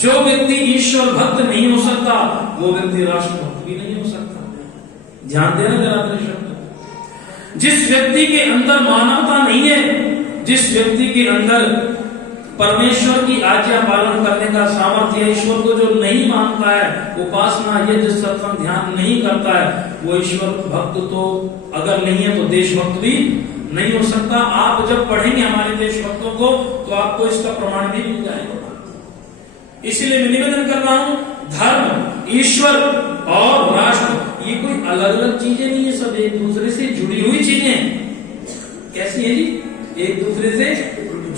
जो व्यक्ति ईश्वर भक्त नहीं हो सकता वो व्यक्ति राष्ट्र भक्त भी नहीं हो सकता। ध्यान देना जरा अपने शब्द। जिस व्यक्ति के अंदर मानवता नहीं है, जिस व्यक्ति के अंदर परमेश्वर की आज्ञा पालन करने का सामर्थ्य, ईश्वर को जो नहीं मानता है, उपासना यज्ञ सत्संग ध्यान नहीं करता है, वो ईश्वर भक्त तो अगर नहीं है तो देशभक्त भी नहीं हो सकता। आप जब पढ़ेंगे हमारे देशभक्तों को तो आपको इसका प्रमाण भी मिल जाएगा। इसीलिए मैं निवेदन कर रहा हूं, धर्म, ईश्वर और राष्ट्र ये कोई अलग अलग चीजें नहीं है, सब एक दूसरे से जुड़ी हुई चीजें हैं। कैसी है जी? एक दूसरे से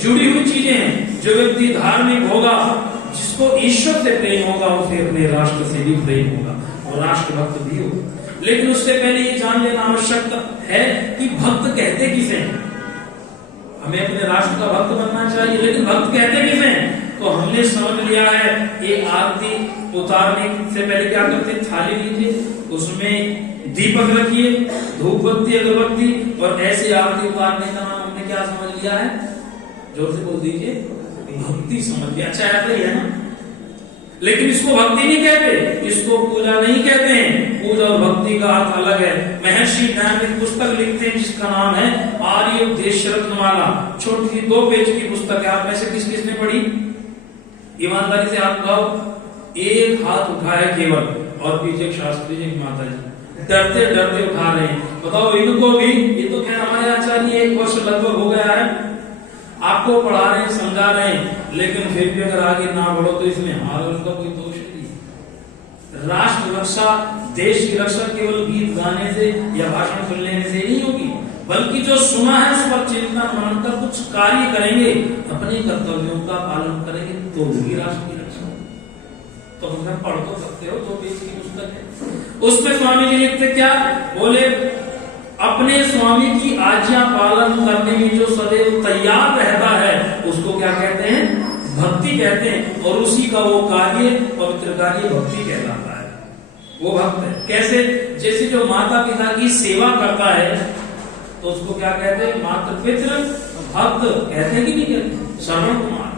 जुड़ी हुई चीजें हैं। जो व्यक्ति धार्मिक होगा, जिसको ईश्वर से प्रेम होगा, उसे अपने राष्ट्र से भी प्रेम होगा और राष्ट्र भक्त भी होगा। लेकिन उससे पहले ये जान लेना आवश्यक है कि भक्त कहते किसे हैं। हमें अपने राष्ट्र का भक्त बनना चाहिए, लेकिन भक्त कहते किसे हैं? तो हमने समझ लिया है, एक आरती उतारने से पहले क्या करते? थाली लीजिए, उसमें दीपक रखिए, धूप बत्ती अगरबत्ती, और ऐसे आरती उतारने का नाम हमने क्या समझ लिया है? जोर से बोल दीजिए, भक्ति समझ लिया। अच्छा ऐसा ही है ना? लेकिन इसको भक्ति नहीं कहते, इसको पूजा नहीं कहते हैं। पूजा और भक्ति का अर्थ अलग है। महर्षि दयानंद पुस्तक लिखते हैं जिसका नाम है आर्य उपदेश रत्नमाला। छोटी सी 2 पेज की पुस्तक है। आप में से किस किसने पढ़ी? ईमानदारी से आप उठाओ। एक हाथ उठाया केवल, और पीछे शास्त्री जी माता जी डरते डरते उठा रहे हैं। बताओ इनको भी, ये तो खैर हमारे आचार्य 1 वर्ष लगभग हो गया है, आपको पढ़ा रहे हैं, समझा रहे हैं, लेकिन फिर भी अगर आगे ना बढ़ो तो इसमें हार उनका कोई दोष नहीं। राष्ट्र रक्षा, देश की रक्षा केवल गीत गाने से या भाषण सुन लेने से नहीं होगी, बल्कि जो सुना है उस पर चिंतन मनन कर कुछ कार्य करेंगे, अपने कर्तव्यों का पालन करेंगे, तो होगी राष्ट्र की रक्षा। तो उसमें पढ़ तो सकते हो, 2 पेज की पुस्तक है। उसमें स्वामी जी लिखते क्या बोले? अपने स्वामी की आज्ञा पालन करने में जो सदैव तैयार रहता है उसको क्या कहते हैं? भक्ति कहते हैं। और उसी का वो कार्य, पवित्र कार्य भक्ति कहलाता है। वो भक्त है। कैसे? जैसे जो माता पिता की सेवा करता है तो उसको क्या कहते हैं? मातृ पितृ भक्त कहते हैं कि नहीं कहते? श्रवण कुमार।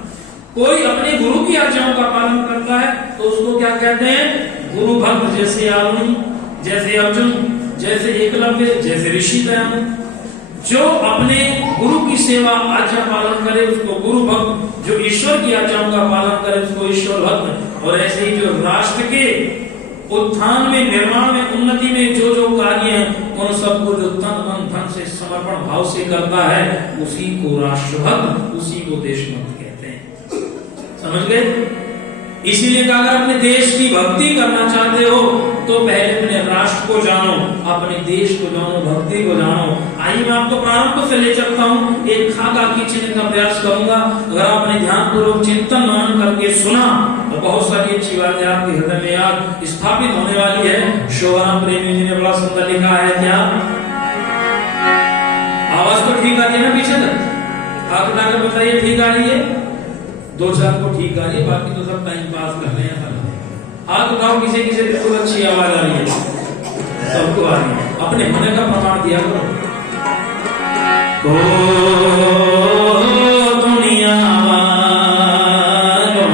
कोई अपने गुरु की आज्ञाओं का पालन करता है तो उसको क्या कहते हैं? गुरु भक्त। जैसे आरुणि, जैसे अर्जुन, जैसे एकलव्य, जैसे ऋषि दयानंद। जो अपने गुरु की सेवा आज्ञा पालन करे उसको गुरु भक्त, जो ईश्वर की आज्ञाओं का पालन करे उसको ईश्वर भक्त। और ऐसे ही जो राष्ट्र के उत्थान में, निर्माण में, उन्नति में जो जो कार्य हैं उन सबको जो तन मन धन से समर्पण भाव से करता है उसी को राष्ट्रभक्त, उसी को देशभक्त कहते हैं। समझ गए? इसीलिए अगर अपने देश की भक्ति करना चाहते हो तो पहले अपने राष्ट्र को जानो, अपने देश को जानो, भक्ति को जानो। आइए मैं आपको प्रारंभ से ले चलता हूँ, एक खाका खींचने का प्रयास करूंगा। अगर आपने ध्यानपूर्वक चिंतन मनन करके सुना तो बहुत सारी अच्छी बातें आपके हृदय में याद स्थापित होने वाली है। शोभराम प्रेमी जी ने बड़ा सुंदर लिखा है। क्या आवाज तो ठीक आ रही है ना? पीछे तक हाथ उठाकर बताइए, ठीक आ रही है? 2-4 को ठीक आ रही है, बाकी तो सब टाइम पास कर रहे हैं। हाथ उठाओ, किसी किसी बिल्कुल अच्छी आवाज आ रही है, सबको आ रही है। अपने होने का प्रमाण दिया करो। दुनिया वालों,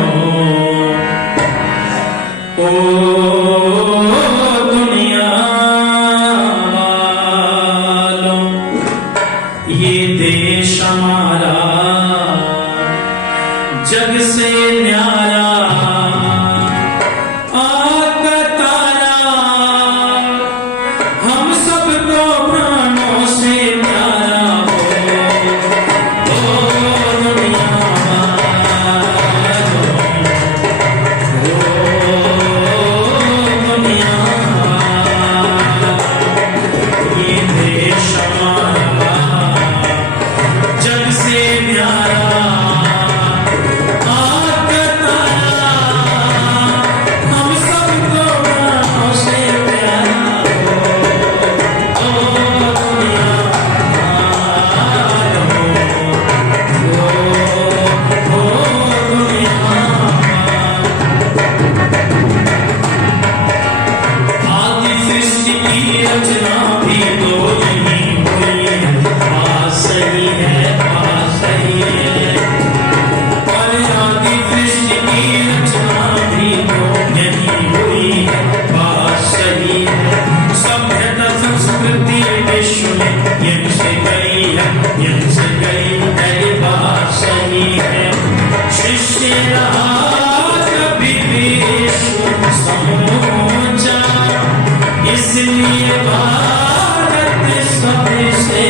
दुनिया वालों, ये देश हमारा जग से न्यारा, कभी विश्व समूचा, इसलिए भारत सबसे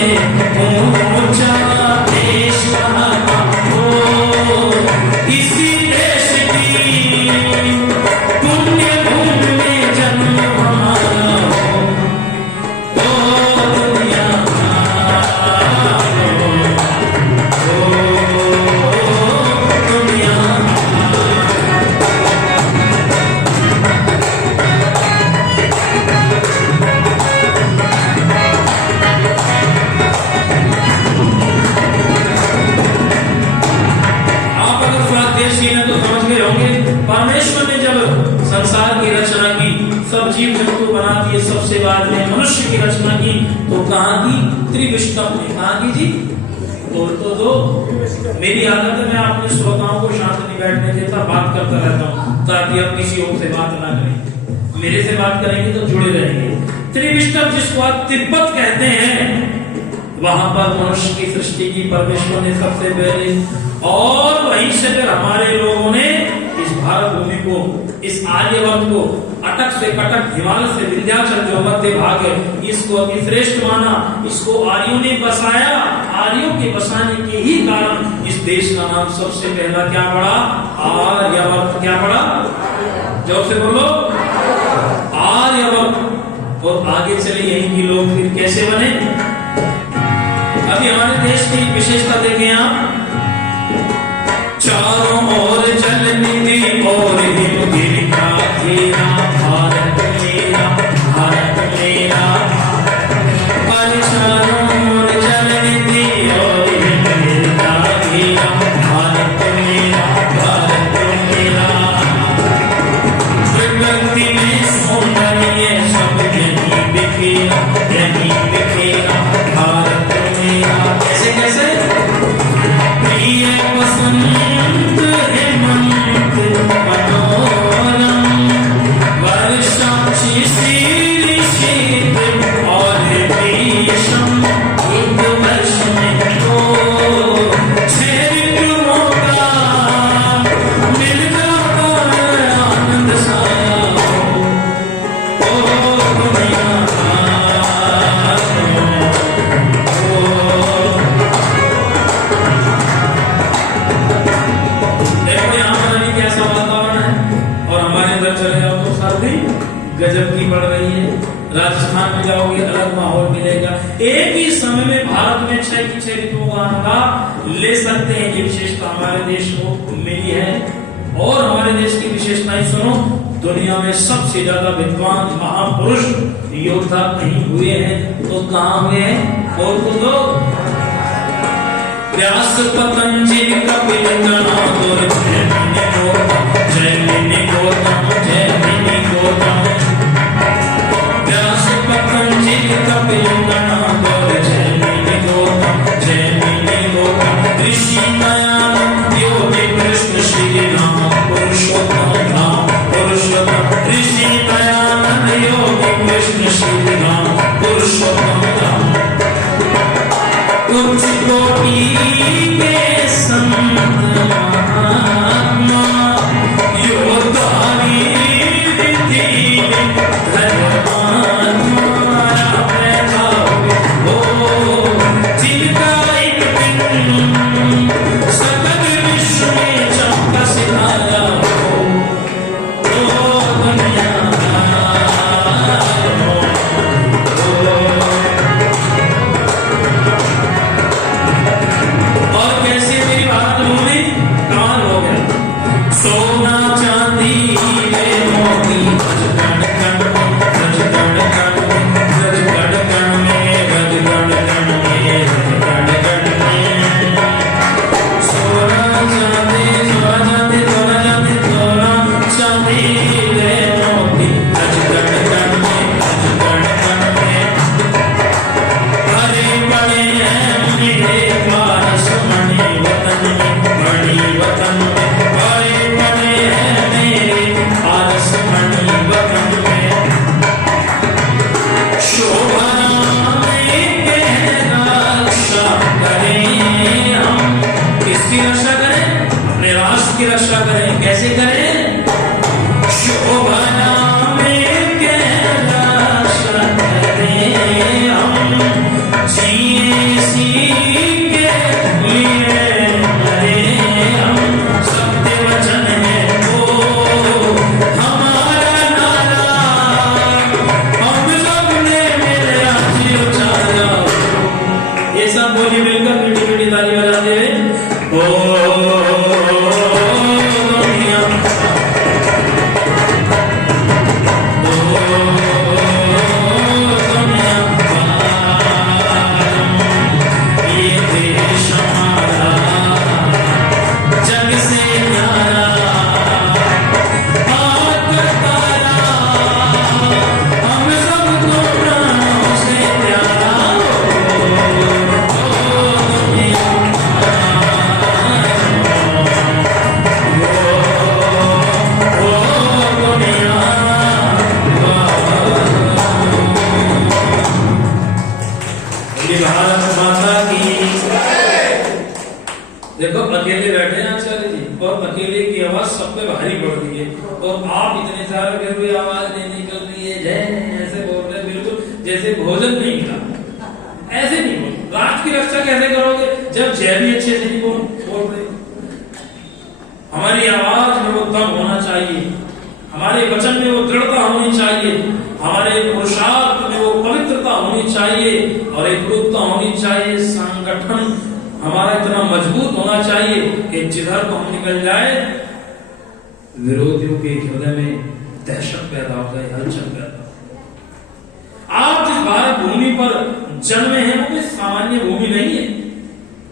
ऊंचा देश कहा हो। इसी देश की पुण्य भूमि में जन्म हमारा हो। ओ दुनिया परमेश्वर ने जब संसार की रचना की, सब जीव जंतु बना दिए, सबसे बाद में मनुष्य की रचना की, तो कहाँ की? त्रिविष्टम ने। कहाँ की जी? बोल तो दो। मेरी आदत है, मैं अपने श्रोताओं को शांत नहीं बैठने देता, बात करता रहता हूँ, ताकि अब किसी और से बात ना करें। मेरे से बात करेंगे तो जुड़े रहेंगे। त्रिविष्टम जिसको आप तिब्बत कहते हैं, वहां पर मनुष्य की सृष्टि की परमेश्वर ने सबसे पहले, और वहीं से फिर हमारे लोगों ने इस भारत भूमि को, इस आर्यवर्त को अटक से कटक, हिमालय से विंध्याचल जो मध्य भाग है, इसको अति श्रेष्ठ माना, इसको आर्यों ने बसाया। आर्यों के बसाने के ही कारण इस देश का नाम सबसे पहला क्या पड़ा? आर्यवर्त। क्या पड़ा? जोर से बोलो, आर्यवर्त। और आगे चले यहीं के लोग फिर कैसे बने? अभी हमारे देश की विशेषता देखें आप, चारों ओर जल निधि और हिमगिरी का घेरा, भारत मेरा, भारत मेरा। पर चारों ओर जल निधि और हिमगिरी का घेरा, भारत मेरा, भारत मेरा। प्रकृति में सौंदर्य सब यहीं बिखेरा, यहीं बिखेरा, भारत मेरा। कैसे कैसे? प्रिय पसंद हेमंत मनोरम, वर्षा शीशिर शीत और भीषम। एक वर्ष में तो 6 ऋतुओं का मिलना आनंद सा। ओ दुनिया गजब की बढ़ रही है। राजस्थान में जाओगे अलग माहौल मिलेगा। एक ही समय में भारत में 6 की 6 ऋतुओं का आनंद ले सकते हैं। ये विशेषता हमारे देश को मिली है। और हमारे देश की विशेषताएं सुनो, दुनिया में सबसे ज्यादा विद्वान महापुरुष योद्धा कहीं हुए हैं तो कहाँ हुए हैं? और तो दो, व्यास, पतंजलि, कपिल, गणाधर, जैमिनी गौतम, जैमिनी गौतम, जैमिनी गौतम। व्यास, पतंजलि, कपिल, गणाधर, जैमिनी गौतम, जैमिनी गौतम। ऋषि दयानंद, योगी कृष्ण, श्री राम, पुरुषोत्तम राम, पुरुषोत्तम। ऋषि दयानंद, योगी कृष्ण, श्री राम, पुरुषोत्तम राम। कुछ कोटि के संत महात्मा, योद्धा वीर धीर धर्मान मारा पैदा हो, जिनका एक दिन सकल विश्व में चमका सितारा हो। ओ दुनिया सोना चांदी में मोती, रजगण कण में, रजगण कण में, रजगण कण में, रजगण कण में, रजगण कण में। सोना चांदी, सोना चांदी, सोना चांदी, सोना चांदी में मोती, रजगण कण में, रजगण कण में। हरे बड़े हैं मेरे पास मणि वतन में, मणि वतन में। बड़े बड़े हैं मेरे कैसे करें? शोभना में कैलाश करें हम, जिए इसी के लिए मरें हम। सत्य वचन है वो हमारा नारा, हम सबने मेरे आज उचारा। ये सब बोली मिलकर मीठी मीठी ताली बजाते हुए ओ भारत माता की। देखो अकेले बैठे हैं आचार्य जी, और अकेले की आवाज सब पे भारी पड़ रही है, और आप इतने सारे घर हुए आवाज नहीं निकल रही है, जय ऐसे बोल रहे बिल्कुल जैसे भोजन नहीं मिला। ऐसे नहीं बोल, राष्ट्र की रक्षा कैसे करोगे जब जय भी अच्छे से नहीं बोल रहे? हमारी आवाज में वो दम होना चाहिए, हमारे वचन में वो दृढ़ता होनी चाहिए, हमारे पुरुषार्थ में वो पवित्रता होनी चाहिए, और एकरूपता होनी चाहिए। संगठन हमारा इतना मजबूत होना चाहिए कि जिधर को हम निकल जाए विरोधियों के हृदय में दहशत पैदा हो जाए, हलचल पैदा हो। आप जिस भारत भूमि पर जन्मे हैं वो कोई सामान्य भूमि नहीं है,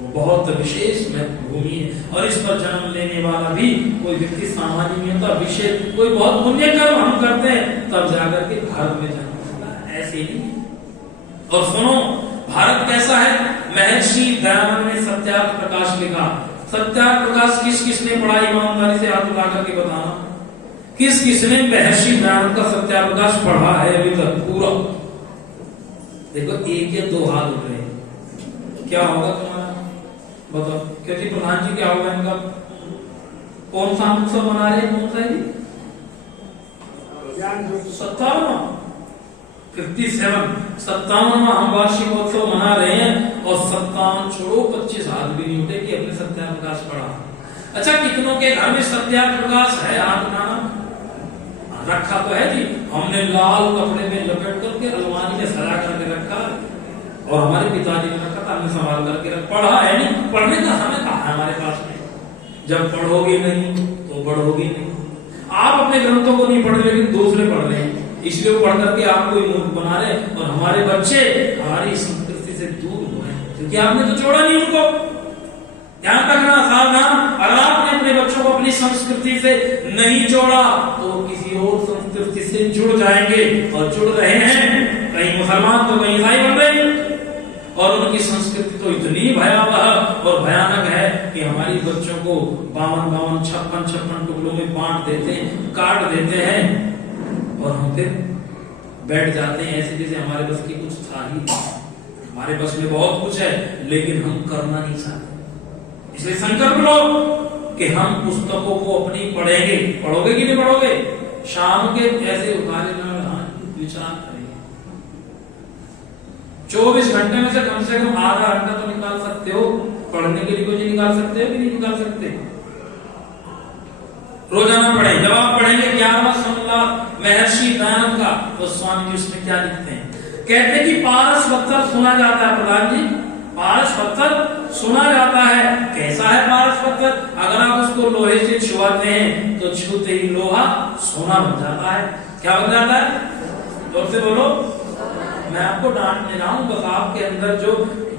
वो बहुत विशेष भूमि है, और इस पर जन्म लेने वाला भी कोई व्यक्ति सामान्य नहीं होता। विशेष कोई बहुत पुण्य कर्म हम करते हैं तब जाकर के भारत में जन्म होता है, ऐसे नहीं। और सुनो भारत कैसा है? महर्षि दयानंद ने सत्यार्थ प्रकाश लिखा। सत्यार्थ प्रकाश किस किसने पढ़ा? ईमानदारी से हाथ उठा करके बताना, किस किसने महर्षि दयानंद का सत्यार्थ प्रकाश पढ़ा है अभी तक पूरा? देखो एक या दो हाथ उठ रहे हैं, क्या होगा तुम्हारा बताओ? क्योंकि प्रधान जी क्या होगा इनका? कौन सा उत्सव मना रहे हैं? कौन सा है? 57वां हम वार्षिक उत्सव मना रहे हैं, और 57 छोड़ो 25 हाथ भी नहीं उठे कि अपने सत्यार्थ प्रकाश पढ़ा। अच्छा कितनों के घर में सत्यार्थ प्रकाश है? हाथ उठाना। रखा तो है जी, हमने लाल कपड़े में लपेट करके अलमारी में सजा करके रखा, और हमारे पिताजी ने रखा था, हमने संभाल करके रखा। पढ़ा है नहीं, पढ़ने का समय कहाँ है हमारे पास में? जब पढ़ोगे नहीं तो बढ़ोगे नहीं। आप अपने ग्रंथों को नहीं पढ़ रहे लेकिन दूसरे पढ़ रहे हैं, इसलिए वो पढ़ करके आपको मूर्ख बना रहे, और हमारे बच्चे हमारी संस्कृति से दूर हुए क्योंकि आपने तो छोड़ा नहीं उनको। ध्यान रखना, सावधान, अगर आपने अपने बच्चों को अपनी संस्कृति से नहीं जोड़ा तो किसी और संस्कृति से जुड़ जाएंगे, और जुड़ रहे हैं। कहीं मुसलमान तो कहीं ईसाई बन रहे हैं, और उनकी संस्कृति तो इतनी भयावह और भयानक है कि हमारी बच्चों को 52, 56 टुकड़ों में बांट देते हैं, काट देते हैं, और हम फिर बैठ जाते हैं ऐसे जैसे हमारे बस की कुछ था ही नहीं। हमारे बस में बहुत कुछ है लेकिन हम करना नहीं चाहते। इसलिए संकल्प लो कि हम पुस्तकों को अपनी पढ़ेंगे। पढ़ोगे कि नहीं पढ़ोगे? शाम के ऐसे उतारे विचार करेंगे। 24 घंटे में से कम आधा घंटा तो निकाल सकते हो पढ़ने के लिए। कुछ निकाल सकते हो कि नहीं निकाल सकते? रोजाना पढ़ें। जब आप पढ़ेंगे 11वां संवाद महर्षि दयानंद का, तो स्वामी जी उसमें क्या लिखते हैं? कहते हैं कि पारस पत्थर सुना जाता है। प्रधान जी, पारस पत्थर सुना जाता है। कैसा है पारस पत्थर? अगर आप उसको लोहे से छुआते हैं तो छूते ही लोहा सोना बन जाता है। क्या बन जाता है? जोर से बोलो। मैं आपको डांटने रहा हूं, बस आपके अंदर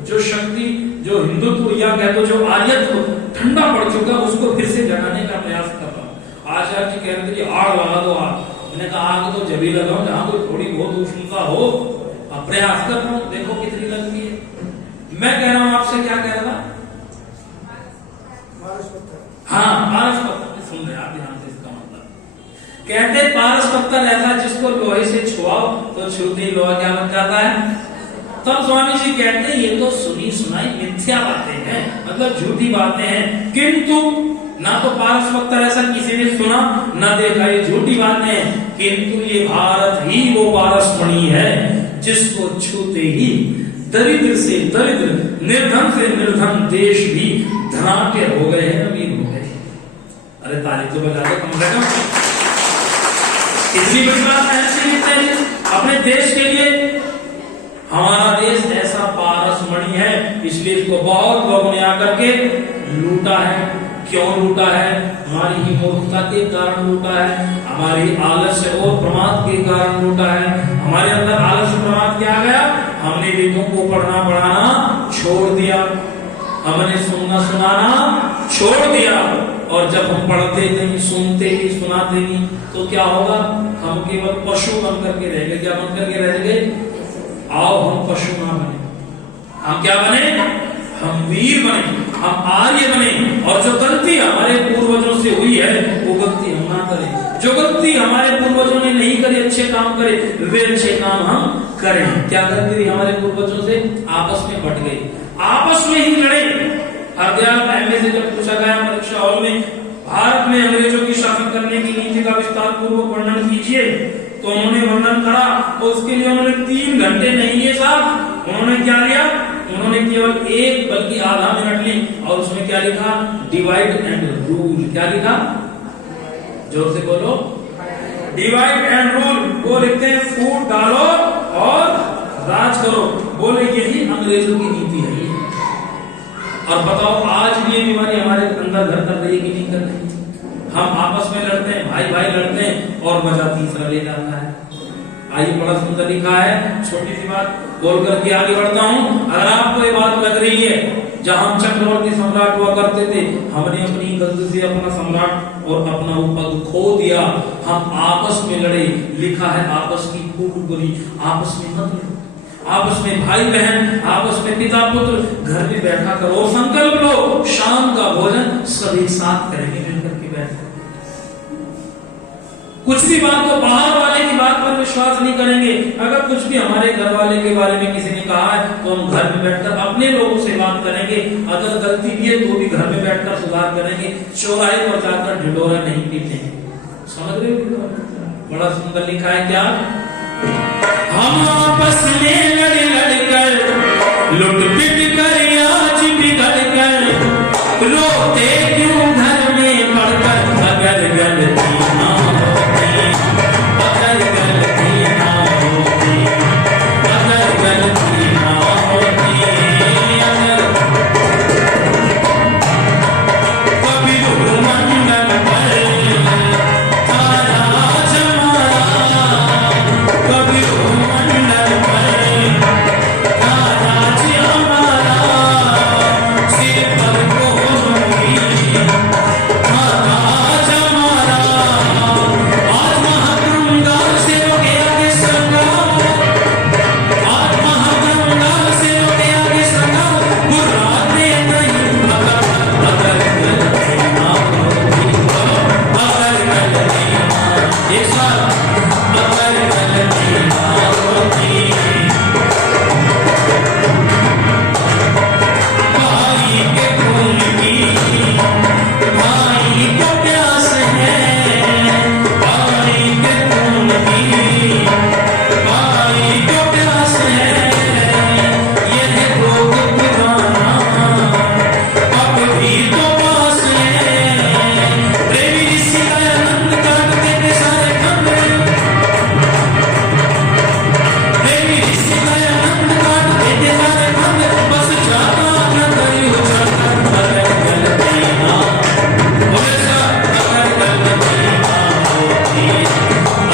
जो शक्ति, जो हिंदुत्व या कह दो जो आर्यत्व ठंडा पड़ चुका, उसको फिर से जगाने का प्रयास कर रहा हूं। आचार्य जी कह रहे थे कि आग लगा दो आग। मैंने कहा आग तो जब ही लगाओ जहां कोई थोड़ी बहुत उष्णता हो। अब प्रयास कर रहा हूं, देखो कितनी लगती है। मैं कह रहा हूं आपसे, क्या कह रहा था? हाँ, पारस पत्थर। सुन रहे आप ध्यान से, इसका मतलब कहते पारस पत्थर ऐसा जिसको लोहे से छुआओ तो छूते ही लोहा क्या बन जाता है। तब स्वामी जी कहते हैं ये तो सुनी सुनाई मिथ्या बातें हैं, मतलब झूठी बातें हैं, किंतु ना तो पारस वक्त ऐसा किसी ने सुना ना देखा, ये झूठी बात है। किंतु ये भारत ही वो पारसमणि है जिसको छूते ही दरिद्र से दरिद्र, निर्धन से निर्धन देश भी धनाढ्य हो गए हैं, अमीर हो गए। अरे ताली तो बजा दो कम से कम। इतनी बड़ी बात है अपने देश के लिए। हमारा देश ऐसा पारसमणि है, इसलिए इसको बहुत लोगों ने आकर के लूटा है। क्यों लूटा है? हमारी ही मूर्खता के कारण लूटा है, हमारी आलस्य और प्रमाद के कारण लूटा है। हमारे अंदर आलस्य प्रमाद क्या आ गया? हमने वेदों को पढ़ना पढ़ाना छोड़ दिया, हमने सुनना सुनाना छोड़ दिया। और जब हम पढ़ते नहीं, सुनते नहीं, सुनाते नहीं, तो क्या होगा? हम केवल पशु बन करके रहेंगे। क्या बन करके रहेंगे? आओ हम पशु ना बने, हम क्या बने? हम वीर बने, हम आर्य बने। और जो गलती हमारे पूर्वजों से हुई है वो गलती हम ना करें। जो गलती हमारे पूर्वजों ने नहीं करी, अच्छे काम करे, वे अच्छे काम हम करें। क्या गलती थी हमारे पूर्वजों से? आपस में बट गए, आपस में ही लड़े। हरदयाल एमए से जब पूछा गया परीक्षा हॉल में, भारत में अंग्रेजों की शासन करने की नीति का विस्तार पूर्वक वर्णन कीजिए, तो उन्होंने वर्णन करा। और उसके लिए उन्होंने 3 घंटे नहीं लिए साहब। उन्होंने क्या लिया? उन्होंने केवल 1 बल्कि आधा मिनट ली और उसमें क्या लिखा? Divide and rule. क्या लिखा? जोर से बोलो। Divide and rule. वो लिखते हैं फूट डालो और राज करो। बोले यही अंग्रेजों की नीति है। और बताओ आज भी ये बीमारी हमारे अंदर घर कर रही है कि नहीं कर रही? हम आपस में लड़ते हैं, भाई भाई लड़ते हैं और मजा तीसरा ले जाता है। आइए, बड़ा सुंदर लिखा है। छोटी सी बात बोल करके आगे बढ़ता हूँ। अगर आपको ये बात लग रही है, जहां हम चक्रवर्ती सम्राट हुआ करते थे, हमने अपनी गलती से अपना सम्राट और अपना वो पद खो दिया, हम आपस में लड़े, लिखा है आपस की फूट बुरी, आपस में मत लड़ो, आपस में भाई बहन, आपस में पिता पुत्र घर में बैठा करो, संकल्प लो शाम का भोजन सभी साथ करेंगे, मिलकर के बैठ। कुछ भी बात तो बाहर वाले की बात पर विश्वास नहीं करेंगे। अगर कुछ भी हमारे घर वाले के बारे में किसी ने कहा है तो हम घर में बैठकर अपने लोगों से बात करेंगे। अगर गलती भी है तो भी घर में बैठकर सुधार करेंगे। चौराहे पर जाकर ढिंढोरा नहीं पीते। समझ रहे हो? बड़ा सुंदर लिखा है क्या? हम आपस में लड़ लड़कर लुट पिट कर आज बिगड़ कर रोते क्यों घर में पड़कर? अगर गलती ना होती, अगर गलती ना होती, अगर गलती ना होती, अगर कभी मंडल पर तारा जमाया, कभी मंडल पर तारा जमाया, सिर पर कोई तारा जमाया। आज महागंगा से उठे आगे संगार, आज महागंगा से उठे आगे संगार, बुराते नहीं अगर गलती ना होती, अगर गलती ना, एक साथ, अगर गलती ना होती। भाई के खून की भाई को प्यास है, भाई के खून की भाई को प्यास है, यह रोग पुराना अब भी तो पास है। प्रेमी ऋषि आनंद काटते थे सारे खंड, प्रेमी ऋषि आनंद काटते थे सारे खंड, बस जाता न करी हो जाता। अगर गलती ना, बोले साहब, अगर गलती ना होती,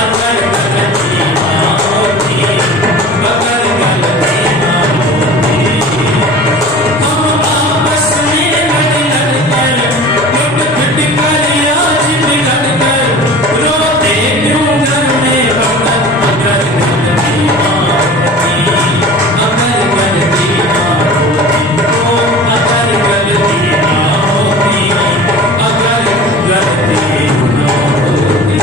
अगर गलती ना होती, अगर गलती ना होती, हम आपस में लड़ लड़कर लुट पिट कर आज बिगड़ कर रोते क्यों घर में पड़कर? अगर गलती ना होती, अगर गलती ना होती, अगर गलती ना होती, अगर गलती ना होती।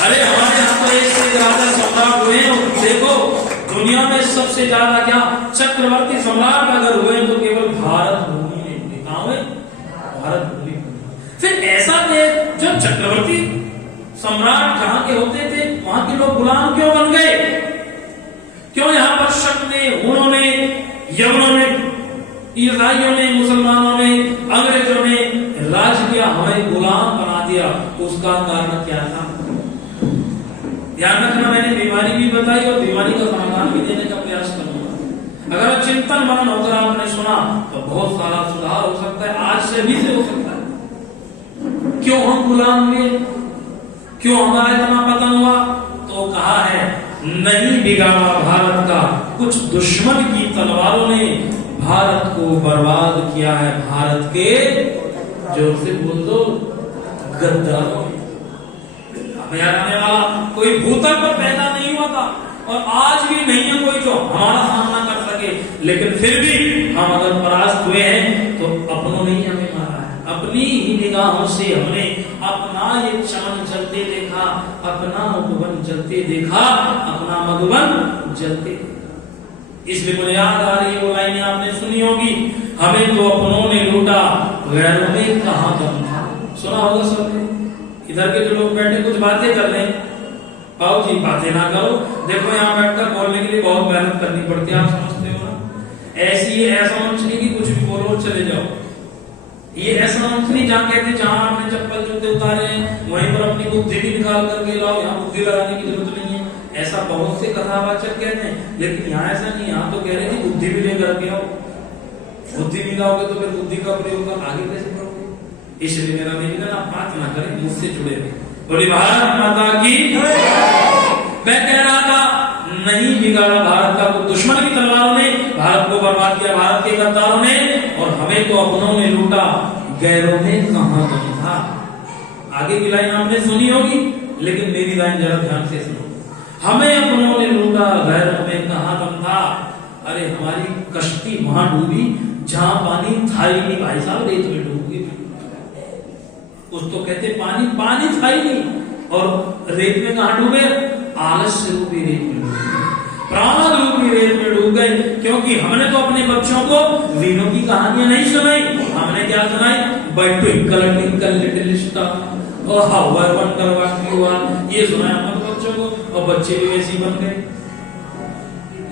अरे हमारे यहाँ तो एक से ज्यादा सम्राट हुए हैं। देखो दुनिया में सबसे ज्यादा क्या चक्रवर्ती सम्राट अगर हुए तो केवल भारत भूमि में हुए। कहाँ हुए? भारत भूमि। फिर ऐसा थे जो चक्रवर्ती सम्राट जहां के होते थे वहां के लोग गुलाम क्यों बन गए? क्यों यहाँ पर शक ने, हुनों ने, यवनों ने, ईसाइयों ने, मुसलमानों ने, अंग्रेजों ने राज किया, हमें गुलाम बना दिया? उसका कारण क्या था? ध्यान रखना, मैंने बीमारी भी बताई और बीमारी का समाधान भी देने का प्रयास करूंगा। अगर चिंतन मनन होकर आपने सुना तो बहुत सारा सुधार हो सकता है, आज से भी से हो सकता है। क्यों हम गुलाम हुए? क्यों हमारा इतना पतन हुआ? तो कहा है नहीं बिगाड़ा भारत का, कुछ दुश्मन की तलवारों ने भारत को बर्बाद किया है। भारत के, जोर से बोल दो, गद्दारों। आने वाला कोई भूतल पर पैदा नहीं हुआ था और आज भी नहीं है कोई जो हमारा सामना कर सके, लेकिन फिर भी हम अगर परास्त हुए हैं तो अपनों ने ही हमें मारा है। अपनी ही निगाहों से हमने अपना ये चांद जलते देखा, अपना मधुबन जलते देखा, अपना मधुबन जलते। इसलिए मुझे याद आ रही है वो लाइनें आपने सुनी होगी, हमें तो अपनों ने लूटा, गैरों में कहां दम था। सुना होगा सबने। इधर के जो लोग बैठे कुछ बातें कर लें, पाओ जी बातें ना करो। देखो यहाँ बैठकर बोलने के लिए बहुत मेहनत करनी पड़ती है, आप समझते हो ना। ऐसी ऐसा मंच नहीं कि कुछ भी बोलो चले जाओ। ये ऐसा मंच नहीं जहाँ कहते जहां आपने चप्पल जूते उतारे हैं वहीं पर अपनी बुद्धि भी निकाल करके लाओ, यहाँ बुद्धि लगाने की जरूरत नहीं है। ऐसा बहुत से कथावाचक कहते हैं, लेकिन यहाँ ऐसा नहीं। यहाँ तो कह रहे थे बुद्धि भी लेकर के आओ। बुद्धि भी लाओगे तो फिर बुद्धि का प्रयोग कर आगे कैसे करोगे? इसलिए मेरा निवेदन, आप बात ना करें, मुझसे जुड़े रहे। बोली भारत माता की। मैं कह रहा था नहीं बिगाड़ा भारत का, कुछ दुश्मन की तलवारों ने भारत को बर्बाद किया, भारत के गद्दारों ने, और हमें तो अपनों ने लूटा, गैरों में कहां दम था। आगे की लाइन आपने सुनी होगी, लेकिन मेरी लाइन जरा ध्यान से सुनो। हमें अपनों ने लूटा, गैरों में कहां दम था। अरे हमारी कश्ती वहां डूबी जहां पानी था ही नहीं भाई साहब, रेत में डूब गई। उस तो कहते पानी पानी था ही नहीं, और रेत में कहां डूबे? आलस्य रूपी रेत में डूब गए, प्राण रूपी रेत में डूब गए। क्योंकि हमने तो अपने बच्चों को वीरों की कहानियां नहीं सुनाई, हमने क्या सुनाई? But twinkle twinkle little star और how I wonder what you are, ये सुनाया हमने बच्चों को, और बच्चे भी वैसे बन गए।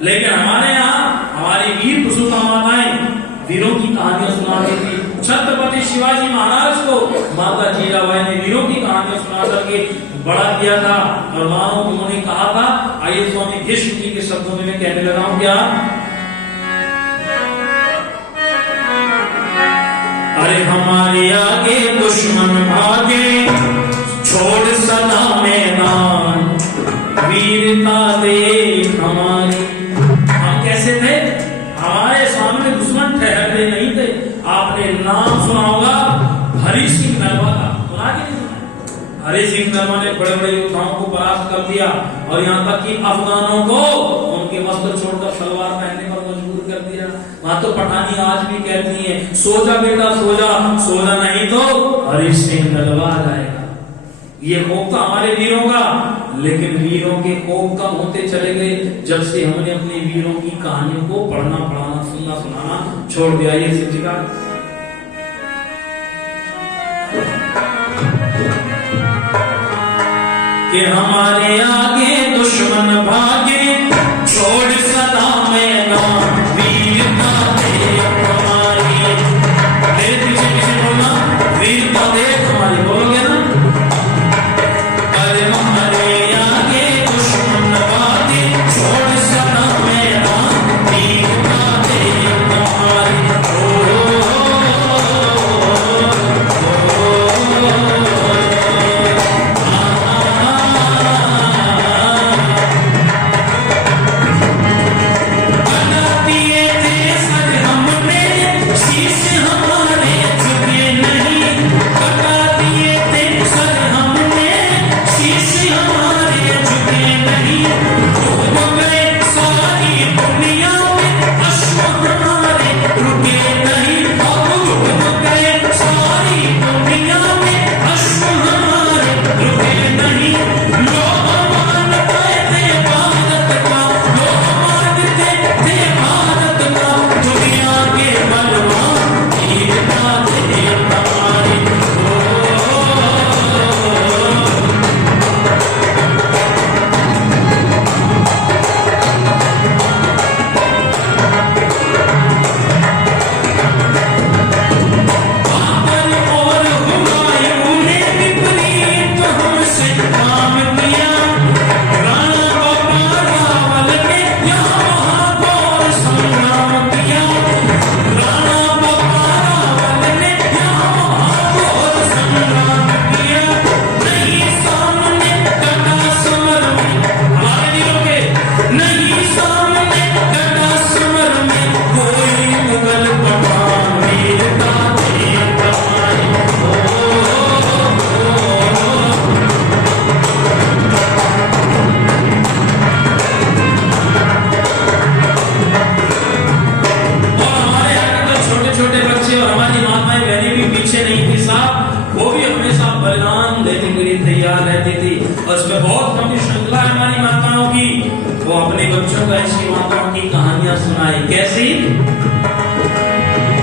लेकिन हमारे यहाँ हमारी वीर प्रसूता माताएं वीरों की कहानियां सुनाती थी। छत्रपति शिवाजी महाराज को माता जीजाबाई ने वीरों की कहानियां सुना करके बड़ा किया था। और मानो उन्होंने कहा था, आइए स्वामी भीष्म जी के शब्दों में मैं कहने लगा हूं क्या? अरे हमारे आगे दुश्मन भागे, छोड़ सदा मैदान, वीरता देख हमारी। हम कैसे थे? हमारे सामने दुश्मन ठहरते नहीं थे। आपने नाम सुना होगा हरि सिंह नरवा का, सुना कि नहीं? हरि सिंह नरवा ने बड़े बड़े योद्धाओं को परास्त कर दिया, और यहाँ तक कि अफगानों को उनके वस्त्र छोड़कर सलवार पहनने पर मजबूर कर दिया। वहां तो पठानी आज भी कहती है, सो जा बेटा सो जा, सोना नहीं तो हरि सिंह नरवा जाएगा। ये खौफ था हमारे वीरों का, लेकिन वीरों के खौफ कम होते चले गए जब से हमने अपने वीरों की कहानियों को पढ़ना, पढ़ाना, सुनना, सुनाना छोड़ दिया। ये शिक्षिका कि हमारे आगे दुश्मन भागे, छोड़ सदा मैदान, वीरता देख हमारी। मेरे पीछे पीछे बोलना, वीरता देख हमारी, बोलोगे ना? लेने के लिए तैयार रहती थी। और उसमें बहुत लंबी श्रृंखला है हमारी माताओं की। वो अपने बच्चों को ऐसी माताओं की कहानियां सुनाए। कैसी?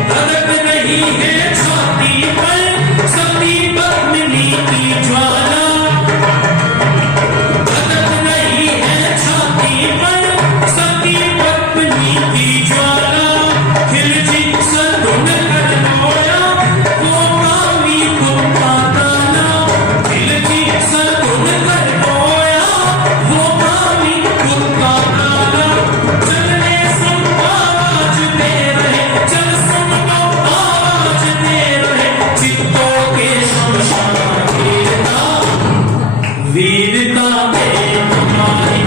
धड़क रही है छाती पर सती पद्मिनी की ज्वाला, धड़क रही है छाती पर सती पद्मिनी की ज्वाला, खिलजी सद्गुण कर रोया वो कामी कुत्ता काला, खिलजी सद्गुण कर रोया वो कामी कुत्ता काला, चलने सुन आवाज दे रहे, चल सुन लो आवाज दे रहे, चित्तों के शमशान वीरता में तुम्हारी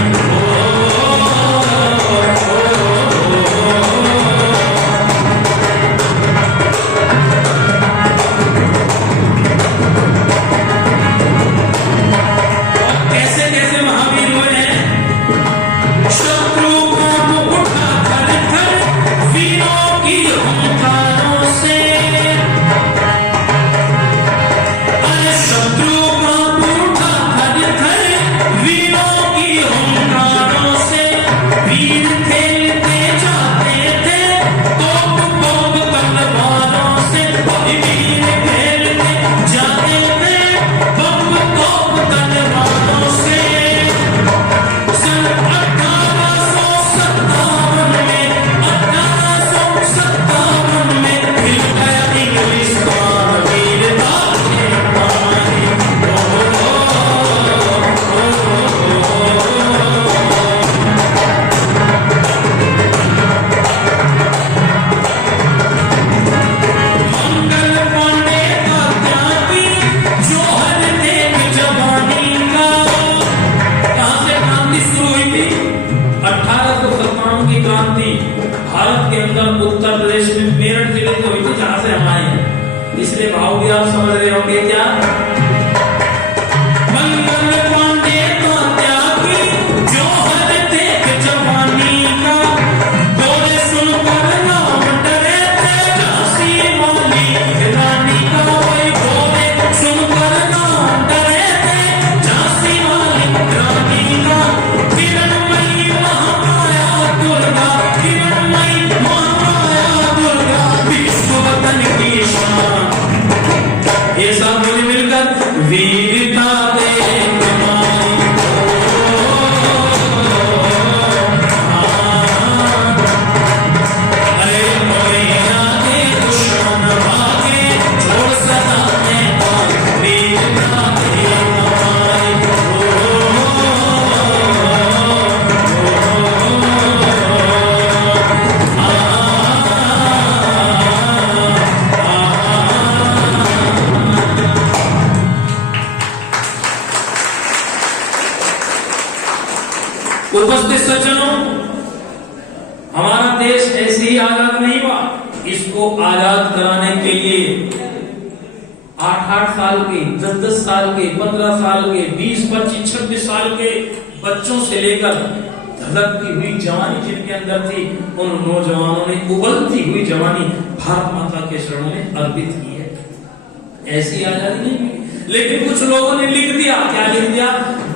कैसे कैसे महावीर हुए हैं। शत्रु को उठा कर कर वीरों की हुंकारों से, अरे शत्रु को उठा कर कर वीरों की हुंकारों से, वीर खेलते जाते थे तोप तोप तलवारों से, वीर खेलते जाते थे तोप तोप तलवारों से। सन 1857 में हिल गया इंग्लिस्तान वीरता के मारे। मंगल पांडे का त्यागी जौहर देख जवानी का। कहां से क्रांति शुरू हुई थी? 1857 की क्रांति भारत के अंदर उत्तर प्रदेश में मेरठ जिले में हुई थी, जहां से हम आए हैं। इसलिए भाव भी आप समझ रहे होंगे क्या? मंगल पांडे का त्यागी जौहर देख जवानी का, गोरे सुनकर नाम डरे थे झांसी वाली रानी का, वही गोरे सुनकर नाम डरे थे झांसी वाली रानी का। किरणमयी महामाया दुर्गा, किरणमयी महामाया दुर्गा, विश्व वतन की शान। ये सब मिल मिलकर वीरता दे तुम्हारी। अरे कोई आगे दुश्मन भागे छोड़ सदा मैदान, वीरता दे तुम्हारी। उपस्थित सज्जनों, हमारा देश ऐसे ही आजाद नहीं हुआ। इसको आजाद कराने के लिए 8-8 साल के, 10-10 साल के, 15 साल के, 20, 25, 26 साल के बच्चों से लेकर धधकती हुई जवानी जिनके अंदर थी, उन नौजवानों ने उबलती हुई जवानी भारत माता के शरणों में अर्पित की है। ऐसी आजादी नहीं हुई। लेकिन कुछ लोगों ने लिख दिया, क्या लिख दिया?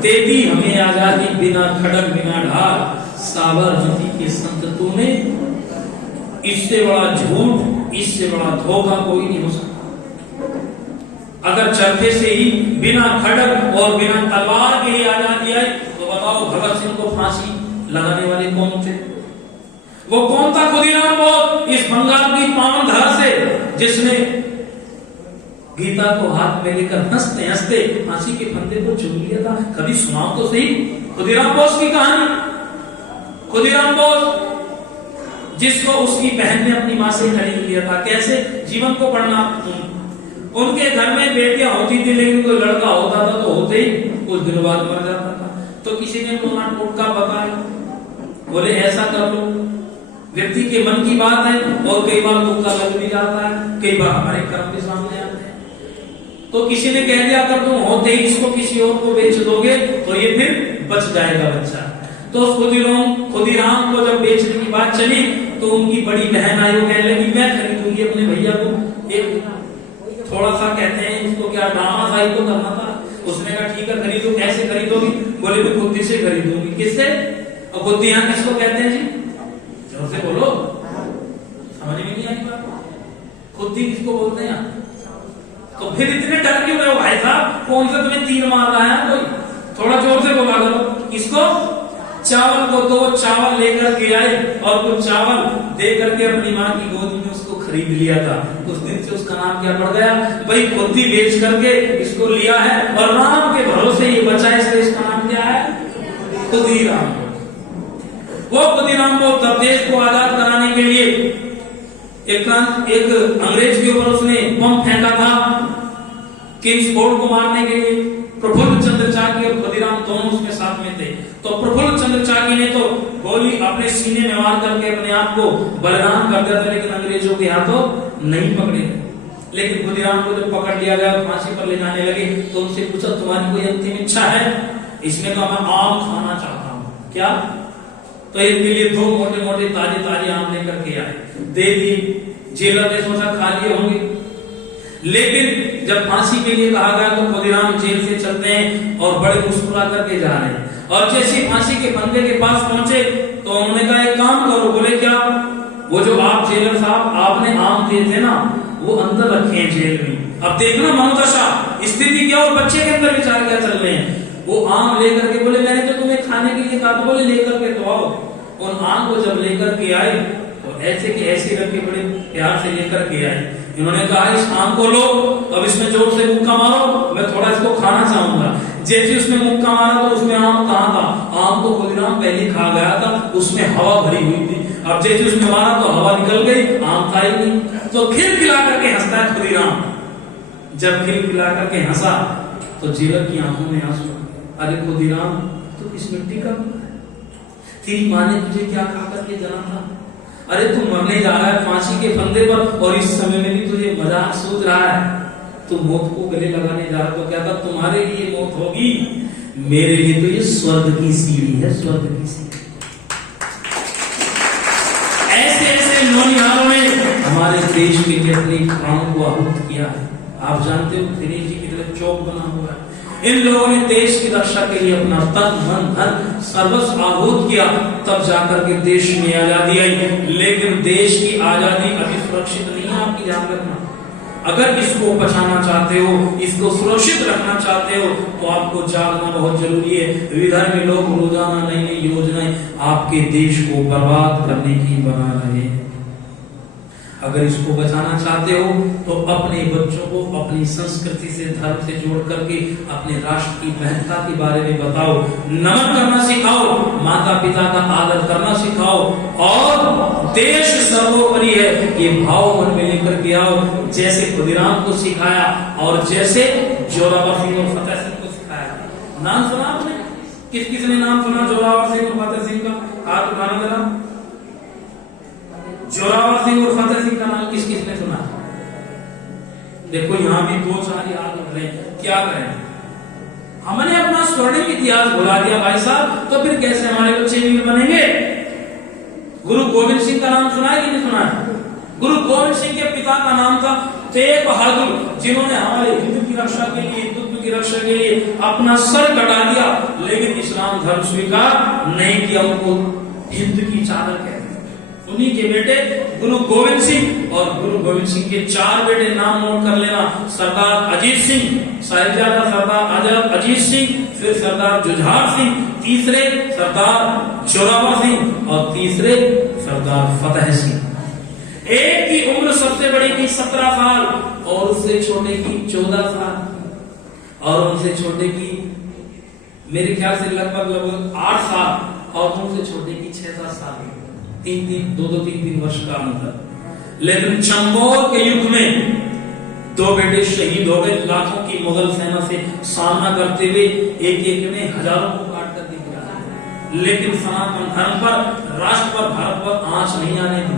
दे दी हमें आजादी बिना खड़ग बिना ढाल, साबरमती के संत तूने। इससे बड़ा झूठ, इससे बड़ा धोखा कोई नहीं हो सकता। अगर चरखे से ही बिना खड़ग और बिना तलवार के ही आजादी आई, तो बताओ भगत सिंह को फांसी लगाने वाले कौन थे? वो कौन था? खुदीराम बोस, इस बंगाल की पावन धरा से, जिसने गीता को हाथ में लेकर हंसते हंसते फांसी के फंदे को चूम लिया था। कभी सुनाओ तो सही खुदीराम बोस की कहानी। खुदीराम बोस जिसको उसकी बहन ने अपनी मां से खरीद लिया था। कैसे? जीवन को पढ़ना। उनके घर में बेटियां होती थी, लेकिन कोई लड़का होता था तो होते ही कुछ दिनों बाद मर जाता था। तो किसी ने टोना टोटका बताया, बोले ऐसा कर लो। व्यक्ति के मन की बात है और कई बार तुक्का लग भी जाता है, कई बार हमारे कर्म भी सामने आते हैं। तो किसी ने कह दिया अगर तुम होते ही इसको किसी और को बेच दोगे तो ये फिर बच जाएगा बच्चा। तो खुदीराम को जब बेचने की बात चली तो उनकी बड़ी बहन आई, वो कहने लगी मैं खरीदूंगी अपने भैया को। एक थोड़ा सा कहते हैं इसको क्या ड्रामा था, तो करना था। उसने कहा ठीक है खरीदो, कैसे खरीदोगी? बोले मैं खुद से खरीदूंगी। किससे? और खुद यहाँ किसको कहते हैं जी? जोर से बोलो, समझ में नहीं आई बात। खुद ही किसको बोलते हैं? तो फिर इतने डर क्यों रहे हो भाई साहब? कौन सा तुम्हें तीर मार रहा है कोई? थोड़ा जोर से बोला करो। किसको? चावल को। तो वो चावल लेकर के आए और कुछ चावल दे करके अपनी माँ की गोद में उसको खरीद लिया था। उस दिन से उसका नाम क्या पड़ गया? भाई खुद ही बेच करके इसको लिया है और राम के भरोसे ये बचा है, इसलिए इसका नाम क्या है? खुदीराम। वो खुदीराम को तब देश को आजाद कराने के लिए एक अंग्रेज के ऊपर उसने बम फेंका था, किंग्स फोर्ट को मारने के लिए। प्रफुल्ल चंद्र चाकी और खुदीराम दोनों उसके साथ में थे। तो प्रफुल्ल चंद्र चाकी ने तो गोली अपने सीने में मार करके अपने आप को बलिदान कर दिया था, लेकिन अंग्रेजों के हाथों नहीं पकड़े। लेकिन खुदीराम को जब पकड़ लिया गया, फांसी पर ले जाने लगे, तो उनसे पूछा तुम्हारी कोई अंतिम इच्छा है? इसने कहा मैं आम खाना चाहता हूँ। क्या? तो इनके लिए 2 मोटे मोटे ताजे ताजे आम लेकर के आए, दे दी। जेलर ने सोचा खा लिए होंगे, लेकिन जब फांसी के लिए कहा गया तो खुदीराम जेल से चलते हैं और बड़े मुस्कुरा करके जा रहे हैं। और जैसे फांसी के फंदे के पास पहुंचे तो उन्होंने कहा एक काम करो। बोले क्या? वो जो आप जेलर साहब आपने आम दिए थे ना, वो अंदर रखे हैं जेल में। अब देखना मनोदशा, स्थिति क्या और बच्चे के अंदर विचार क्या चल रहे हैं। वो आम लेकर के बोले मैंने तो तुम्हें खाने के लिए कहा था। बोले लेकर के तो आओ। उन आम को जब लेकर के आए तो ऐसे के ऐसे रख के बड़े प्यार से लेकर के आए। इन्होंने कहा इस आम को लो, अब इसमें जोर से मुक्का मारो, मैं थोड़ा इसको खाना चाहूंगा। जैसे उसने मुक्का मारा तो उसमें आम कहाँ था? आम तो खुदीराम पहले खा गया था, उसमें हवा भरी हुई थी। अब जैसे उसने मारा तो हवा निकल गई, आम था ही नहीं। तो खिलखिला करके हंसता है खुदीराम। जब खिलखिला करके हंसा तो जेलर की आंखों में आंसू। अरे खुदीराम तू किस मिट्टी का? तेरी माँ ने तुझे क्या खा करके जना था? अरे तू मरने जा रहा है फांसी के फंदे पर, और इस समय में भी तुझे मजाक सूझ रहा है। तू मौत को गले लगाने जा रहा। तो क्या था? तुम्हारे लिए मौत होगी, मेरे लिए तो ये स्वर्ग की सीढ़ी है, स्वर्ग की सीढ़ी। ऐसे ऐसे नौनिहालों ने हमारे देश के लिए अपने प्राणों को आहूत किया है। आप जानते हो दिनेश जी की तरह चौक बना हुआ है। इन लोगों ने देश की रक्षा के लिए अपना तन मन धन सर्वस्व आहूत किया, तब जाकर के देश में आजादी आई। लेकिन देश की आजादी अभी सुरक्षित नहीं है, आपकी ध्यान रखना। अगर इसको बचाना चाहते हो, इसको सुरक्षित रखना चाहते हो, तो आपको जागना बहुत जरूरी है। विधान में लोग रोजाना नई नई योजनाएं आपके देश को बर्बाद करने की बना रहे हैं। अगर इसको बचाना चाहते हो तो अपने बच्चों को अपनी संस्कृति से, धर्म से जोड़ करके अपने राष्ट्र की महत्ता के बारे में बताओ, नमन करना सिखाओ, माता पिता का आदर करना सिखाओ, और देश सर्वोपरि है ये भाव मन में लेकर के आओ, जैसे खुदीराम को सिखाया और जैसे जोरावर सिंह और फतेह सिंह को सिखाया। नाम सुना आपने? किस किस ने नाम सुना जोरावर सिंह और फतेह सिंह का? हाथ उठाना जरा। जोरावर सिंह और फतेह सिंह का नाम किस किस ने सुना? देखो यहाँ भी 2-4 याद उठ रहे हैं, क्या करें? हमने अपना स्वर्णिम इतिहास भुला दिया भाई साहब, तो फिर कैसे हमारे बच्चे वीर बनेंगे? गुरु गोविंद सिंह का नाम सुना है कि नहीं सुना है? गुरु गोविंद सिंह के पिता का नाम था तेग बहादुर, जिन्होंने हमारे हिंदू की रक्षा के लिए, हिंदुत्व की रक्षा के लिए अपना सर कटा दिया, लेकिन इस्लाम धर्म स्वीकार नहीं किया, उनको हिंद की चादर कहते। उन्हीं के बेटे गुरु गोविंद सिंह, और गुरु गोविंद सिंह के 4 बेटे नाम नोट कर लेना। सरदार अजीत सिंह, साहिबजादा सरदार अजीत सिंह, फिर सरदार जुझार सिंह, तीसरे सरदार जोरावर सिंह और तीसरे सरदार फतेह सिंह। एक की उम्र सबसे बड़ी की 17 साल और उससे छोटे की 14 साल और उनसे छोटे की मेरे ख्याल से लगभग 8 साल और उनसे छोटे की 6-7 साल, 2-3 वर्ष का अंतर। लेकिन चंबोर के युद्ध में 2 बेटे शहीद हो गए, लाखों की मुगल सेना से सामना करते हुए, एक ने हजारों को काट कर दिया। लेकिन सनातन धर्म पर, राष्ट्र पर, भारत पर आंच नहीं आने दी,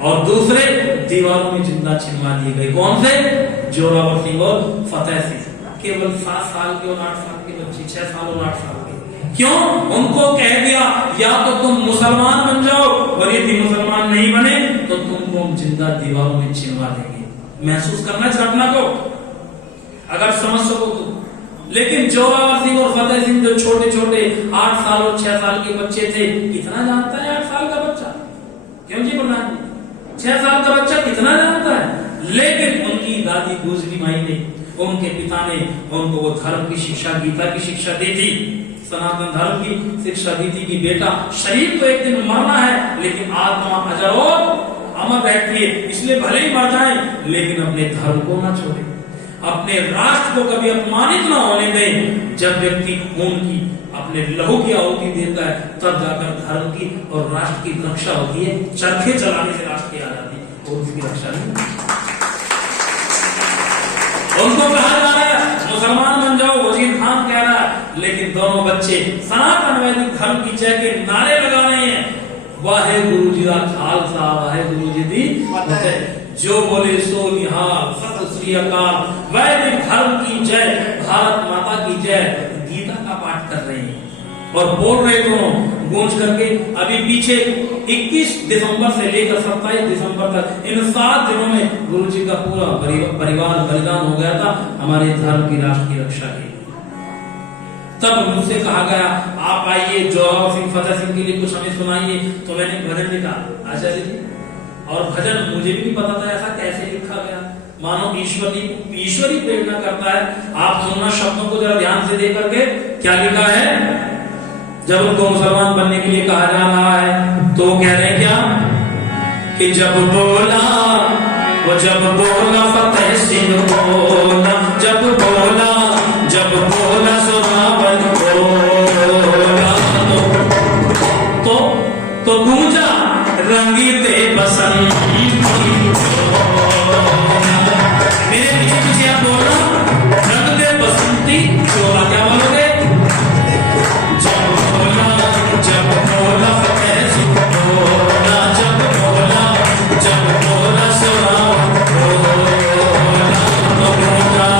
और दूसरे दीवारों में जिंदा छिलवा दिए गए। कौन से? जोरावर सिंह और फतेह सिंह। केवल 7 साल के और 8 साल के बच्चे, 6 साल और 8 साल के। क्यों? उनको कह दिया या तो तुम मुसलमान बन जाओ, और यदि मुसलमान नहीं बने तो तुमको हम जिंदा दीवारों में छिलवा देंगे। महसूस करना इस घटना को, अगर समझ सको तो। लेकिन जोरावर सिंह और फतेह सिंह जो छोटे छोटे 8 साल और 6 साल के बच्चे थे, कितना जानता है 8 साल का बच्चा? क्यों जी प्रधान जी, 6 साल का बच्चा कितना जानता है? लेकिन उनकी दादी गुजरी माई ने, उनके पिता ने उनको वो धर्म की शिक्षा, गीता की शिक्षा दी थी, सनातन धर्म की शिक्षा दी थी कि बेटा शरीर तो एक दिन मरना है, लेकिन आत्मा अजर और अमर रहती है, इसलिए भले ही मर जाए लेकिन अपने धर्म को ना छोड़े, अपने राष्ट्र को कभी अपमानित ना होने दें। जब व्यक्ति खून की, अपने लहू की आहुति देता है, तब जाकर धर्म की और राष्ट्र की रक्षा होती है। चरखे चलाने से राष्ट्र की आजादी और उसकी रक्षा नहीं। उनको कहा जा रहा है मुसलमान बन जाओ, वजीर खान कह रहा है, लेकिन दोनों बच्चे सनातन वैदिक धर्म की जय के नारे लगा रहे हैं। वाहे गुरु जी का खालसा, वाहे गुरु जी दी फतेह, जो बोले सो निहाल, सत श्री अकाल, वैदिक धर्म की जय, भारत माता की जय, गीता का पाठ कर रहे हैं और बोल रहे दोनों गूंज करके। अभी पीछे 21 दिसंबर से लेकर 27 दिसंबर तक इन 7 दिनों में गुरु जी का पूरा परिवार बलिदान हो गया था हमारे धर्म की, राष्ट्र की रक्षा के लिए। तब मुझसे कहा गया आप आइए जोरावर सिंह, फतेह सिंह के लिए कुछ हमें सुनाइए, तो मैंने भजन लिखा आचार्य जी, और भजन मुझे भी नहीं पता था ऐसा कैसे लिखा गया, मानो ईश्वरी प्रेरणा करता है। आप सुनना शब्दों को जरा ध्यान से देख करके, क्या लिखा है। जब उनको मुसलमान बनने के लिए कहा जा रहा है तो कह रहे हैं क्या कि जब बोला फतेह सिंह बोला, जब बोला जोरावर बोला, तो गूंजा रंगीते बसंती। मेरे पीछे पीछे आप बोल रहा रंग दे बसंती, चोला क्या बोलोगे। जब बोला फतेह सिंह बोला, जब बोला जोरावर बोला, तो गूंजा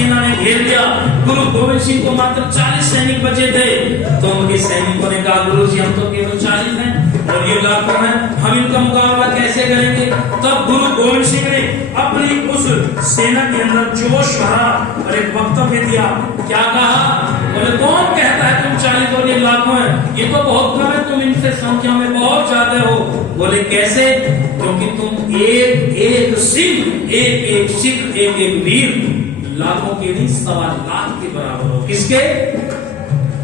सेना ने घेर लिया। गुरु गोविंद सिंह को मात्र 40 सैनिक बचे थे। तो उनके सैनिकों ने कहा, गुरु जी हम तो केवल 40 हैं और ये लाखों हैं, हम इनका मुकाबला कैसे करेंगे? तब गुरु गोविंद सिंह ने अपनी उस सेना के अंदर जोश भरा और एक वक्तव्य दिया। क्या कहा? बोले कौन कहता है तुम 40 और ये लाखों हैं? ये तो बहुत कम है, तुम इनसे संख्या में बहुत ज्यादा हो। बोले कैसे? क्योंकि तुम एक एक सिंह, एक एक सिख, एक एक वीर लाखों के नहीं 1.25 लाख के बराबर हो। किसके?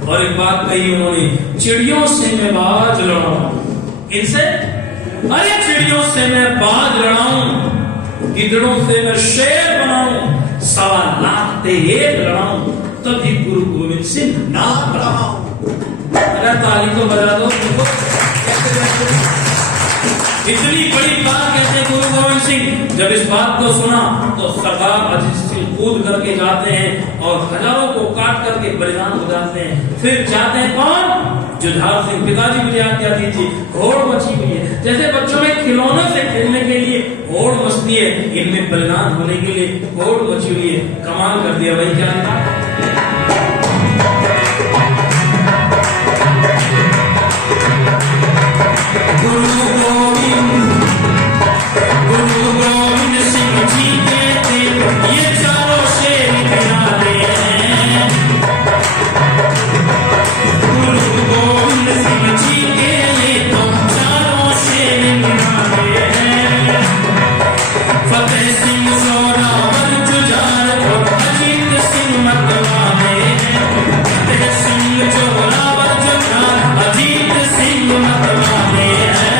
और एक बात कही उन्होंने, चिड़ियों से मैं बाज लड़ाऊं। इनसे? अरे चिड़ियों से मैं बाज लड़ाऊं, गिदड़ों से मैं शेर बनाऊं, 1.25 लाख ते एक लड़ाऊं, तभी गुरु गोविंद सिंह नाम लड़ाऊं। अरे ताली तो बजा दो। इतनी बड़ी बात कहते गुरु गोविंद सिंह। जब इस बात को सुना तो सरदार अजीत सिंह कूद करके जाते हैं और हजारों को काट करके बलिदान हो जाते हैं। फिर जाते हैं कौन? जुझार सिंह। पिताजी मुझे आज्ञा दीजिए, होड़ मची हुई है। जैसे बच्चों में खिलौनों से खेलने के लिए होड़ मचती है, इनमें बलिदान होने के लिए होड़ मची हुई है। कमाल कर दिया भाई। क्या गुरु गोविंद सिंह जी के थे ये चारों शेर निराले हैं। गुरु गोविंद सिंह जी के ये तो चारों शेर निराले हैं। फतेह सिंह जोरावर जुझार और अजीत सिंह मतवाले हैं। फतेह सिंह जोरावर जुझार अजीत सिंह मतवाले हैं।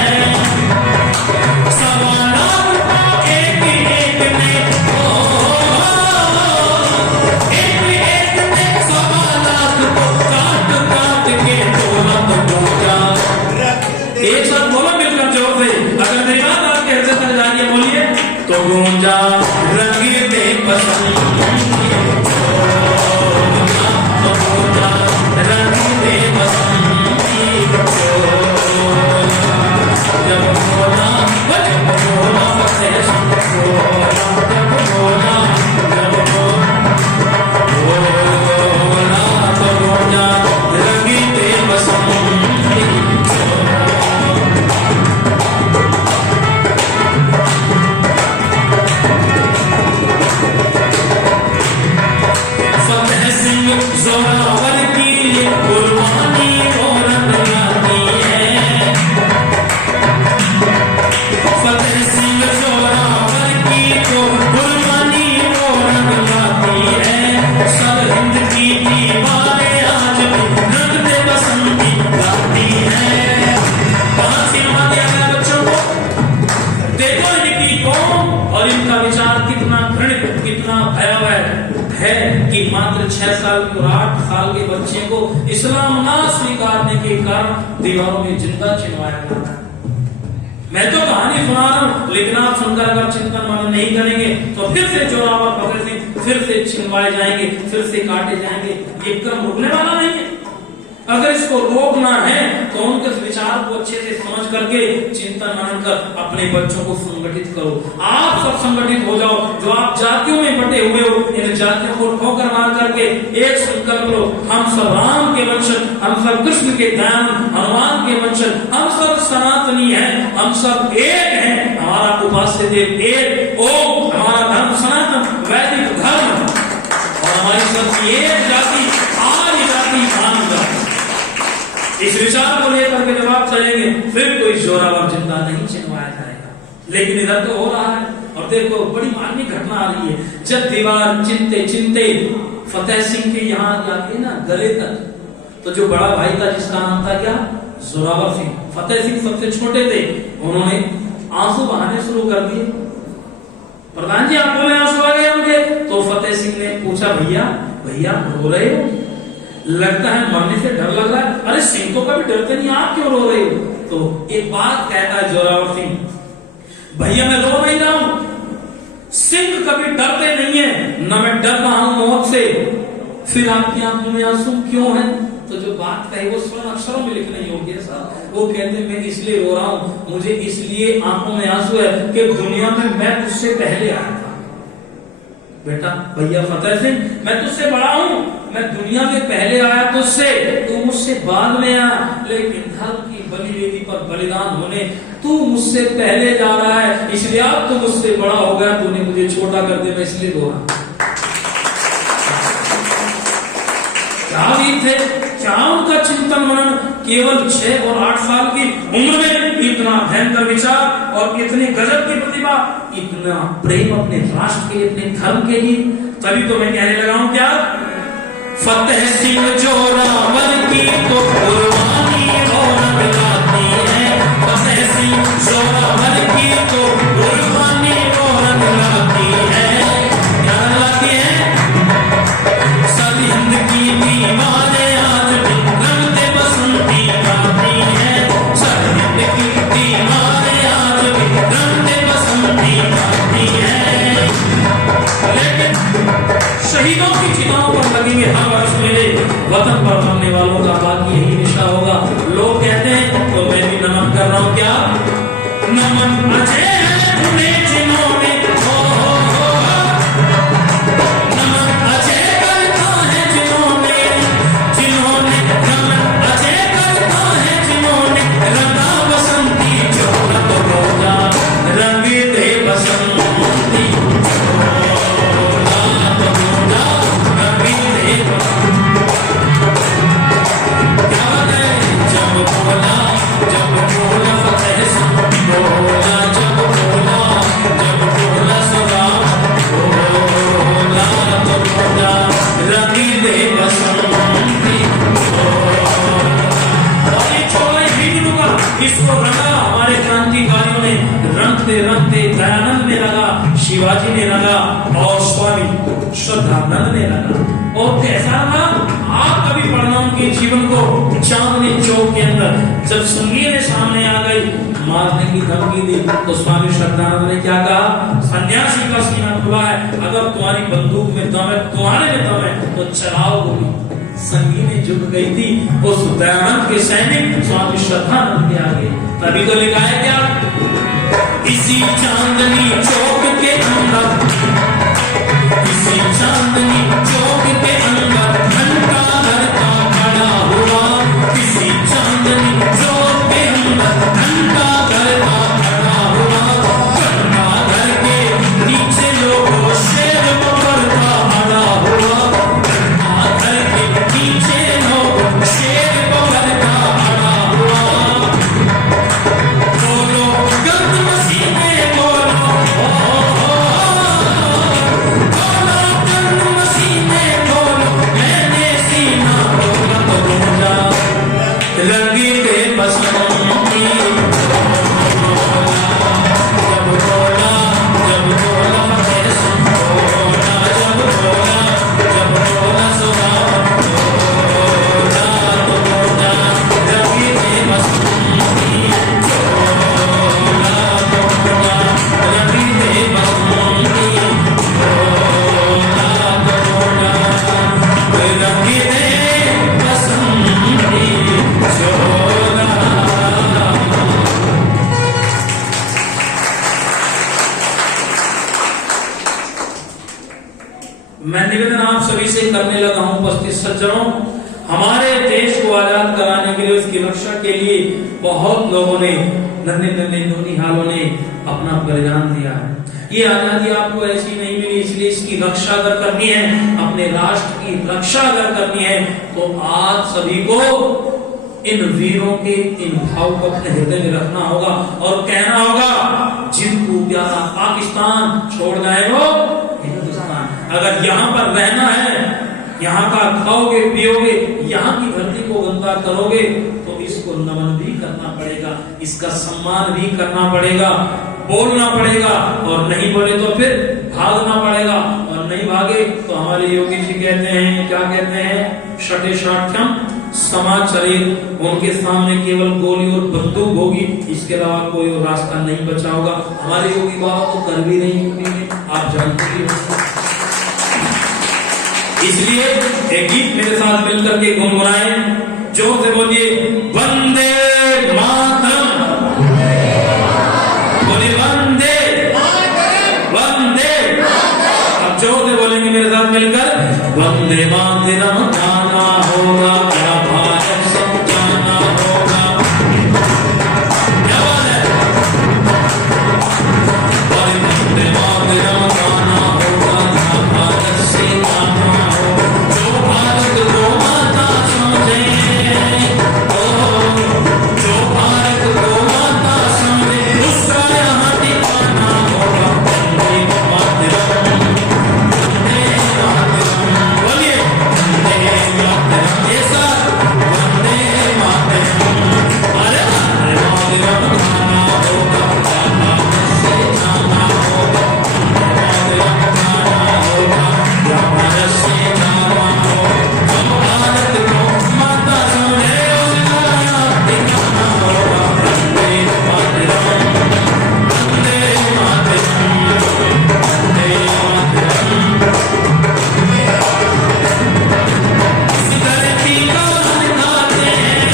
एक साथ बोलो मिलकर जोर से, अगर मेरी बात आपके हृदय तक जा रही है बोलिए तो गूंजा रंग दे पसंद, तो गूंजा रंग दे पसंद। जब बोला जब बोला फतेह सिंह बोला, जब बोला जब बोला तो गूंजा रंग दे पसंद। जोरावर की ये कुर्बानी और लगाती है। फतेह सिंह जोरावर की तो कुर्बानी और लगाती है। सब हिंद की दीवारें आज रंग दे बसंती गाती है। कहां से मार दिया गया बच्चों को? देखो इनकी कौम और इनका विचार कितना घृणित, कितना भयावह है कि मात्र 6 साल और 8 साल के बच्चे को इस्लाम ना स्वीकारने के कारण दीवारों में जिंदा चिनवाया जा रहा है। मैं तो कहानी सुना रहा हूं, लेकिन आप सुनकर अगर चिंतन मनन नहीं करेंगे तो फिर से जोरावर फतेह सिंह फिर से छिनवाए जाएंगे, फिर से काटे जाएंगे। ये क्रम रुकने वाला नहीं है। अगर इसको रोकना है तो उनके विचार को अच्छे से समझ करके चिंतन मनन कर अपने बच्चों को संगठित करो। आप सब संगठित हो जाओ। जो आप जातियों में बटे हुए हो, इन जातियों को ठोकर मार करके एक संकल्प लो, हम सब राम के वंशज, हम सब कृष्ण के दयान हनुमान के वंशज, हम सब सनातनी हैं, हम सब एक हैं। हमारा उपास्य देव एक, ओम, हमारा धर्म सनातन वैदिक धर्म और हमारी सबकी एक जाति आर्य जाति मानव जाति। इस विचार को लेकर के जब आप चलेंगे फिर कोई जोरावर जिंदा नहीं चिनवाया जाएगा। लेकिन इधर तो हो रहा है। और देखो बड़ी मार्मिक घटना आ रही है। जब दीवार चिंते चिंते फतेह सिंह के यहाँ जाके ना गले तक, तो जो बड़ा भाई था जिसका नाम था क्या? जोरावर सिंह। फतेह सिंह सबसे छोटे थे। उन्होंने आंसू बहाने शुरू कर दिए। प्रधान जी आप बोले आंसू आ गए मुझे। तो फतेह सिंह ने पूछा, भैया भैया रो रहे हो? लगता है मरने से डर लग रहा है। अरे सिंह तो कभी डरते नहीं, आप क्यों रो रहे हो? तो एक बात कहता है जोरावर सिंह, भैया मैं रो नहीं रहा हूं, सिंह कभी डरते नहीं है, न मैं डर रहा हूं मौत से। फिर आपकी आंखों में आंसू क्यों है? तो जो बात कही वो स्वर्ण अक्षरों में लिखने योग्य है साहब। वो कहते मैं इसलिए रो रहा हूं, मुझे इसलिए आंखों में आंसू है कि दुनिया में मैं उससे पहले आया था। बेटा भैया फतेह सिंह, मैं तुझसे बड़ा हूं, मैं दुनिया में पहले आया तुझसे, तू मुझसे बाद में आया, लेकिन धर्म की बलिवेदी पर बलिदान होने तू मुझसे पहले जा रहा है, इसलिए अब तू मुझसे बड़ा हो गया, तूने मुझे छोटा कर दिया, मैं इसलिए रोआ। क्या भी थे, क्या उनका चिंतन मनन, केवल 6 और 8 साल की उम्र में इतना भयंकर विचार और इतनी गजब की प्रतिभा, इतना प्रेम अपने राष्ट्र के लिए, अपने धर्म के लिए। तभी तो मैं कहने लगा हूं क्या, फतेह सिंह जोरावर की तो कुर्बानी रौनक लाती है, फतेह सिंह जोरावर की तो कुर्बानी रौनक लाती है, क्या लाती है, सरहिंद की दीवारें आज भी रंगते बसंती गाती है, सरहिंद की दीवारें आज भी रंगते बसंती गाती है। लेकिन शहीदों की चिताओं पर लगेंगे हर वर्ष मेले, वतन पर मरने वालों का बाकी यही निशा होगा। लोग कहते हैं तो मैं भी नमन कर रहा हूं, क्या नमन अजय है उन्हें जिन्होंने, नमन अजय करता है जिन्होंने, जिन्होंने नमन अजय करता है जिन्होंने रंगा बसंती चोला तो रोजा रंगे दे बसंती इसको रंगा हमारे क्रांतिकारियों ने, रंगते रंगते दयानंद ने रंगा, शिवाजी ने रंगा और स्वामी श्रद्धानंद ने रंगा। और कैसा रंगा, आप कभी पढ़ना उनके जीवन को, चांदनी चौक के अंदर जब संगीत सामने आ गई, मारने की धमकी दी, तो स्वामी श्रद्धानंद ने क्या कहा, सन्यासी का सीना खुला है, अगर तुम्हारी बंदूक में दम है, तुम्हारे में दम है तो चलाओ गोली। संगी में झुक गई थी उस दयानंद के सैनिक स्वामी श्रद्धानंद के आगे। तभी तो लिखा है क्या, इसी चांदनी चौक के अंदर, इसी चांदनी चौक के अंदर घंटा घर का खड़ा हुआ, इसी चांदनी चौक के अंदर घंटा घर का खड़ा हुआ, घंटा घर के नीचे लोगों शेर पकड़ता खड़ा हुआ, घंटा घर के नीचे लोग शेर पकड़ता खड़ा हुआ। बोलो गंद मसीने बोलो, बोलो गंद मसीने बोलो, मैंने सीना बोला तो बोला रंगी दे बसंती, जब बोला फतेह सिंह बोला, जब बोला सुरावर बोला तो बोला रंगी दे बसंती, बोला तो बोला रंगी दे बसंती, बोला तो बोला रंगी दे बसंती चोला। मैं निवेदन आप सभी से करने लगा हूं, उपस्थित सज्जनों, हमारे देश को आजाद कराने के लिए, उसकी रक्षा के लिए बहुत लोगों ने, नन्हे नन्हे नौनिहालों ने अपना बलिदान दिया है। ये आजादी आपको ऐसी नहीं मिली, इसलिए इसकी रक्षा अगर करनी है, अपने राष्ट्र की रक्षा अगर करनी है, तो आप सभी को इन वीरों के इन भाव को अपने हृदय में रखना होगा और कहना होगा, जिनको प्यारा पाकिस्तान छोड़ गए वो हिंदुस्तान। अगर यहाँ पर रहना है, यहाँ का खाओगे पियोगे, यहाँ की धरती को गंदा करोगे, तो इसको नमन भी करना पड़ेगा, इसका सम्मान भी करना पड़ेगा, बोलना पड़ेगा, और नहीं बोले तो फिर भागना पड़ेगा, और नहीं भागे तो हमारे योगी जी कहते हैं, क्या कहते हैं, शटे शाठ्यम समाचरित, उनके सामने केवल गोली और बंदूक होगी, इसके अलावा कोई और रास्ता नहीं बचा होगा। हमारे योगी बाबा तो कर भी नहीं होंगे, आप जानते ही हो। इसलिए एक गीत मेरे साथ मिलकर के गुनगुनाए, जोर से बोलिए, वंदे मातरम, बोलिए वंदे वंदे, अब जोर से वंदे मातरम गाना होगा, मेरा भारत समझाना होगा। क्या बात है? वंदे मातरम गाना होगा, मेरा भारत से गाना होगा। जो भारत को माता समझे, जो भारत को माता समझे, उसका यहाँ ठिकाना होगा। वंदे मातरम, वंदे मातरम, बोलिए वंदे मातरम, ये साथ वंदे मातरम। अरे वंदे मातरम गाना होगा, भारत से जाना होगा। वंदे मातरम गाना होगा, भारत से जाना होगा। जो भारत को माता समझे, उसका यहाँ ठिकाना होगा। वंदे मातरम, वंदे मातरम, वंदे मातरम। इस धरती को अनभाते हैं,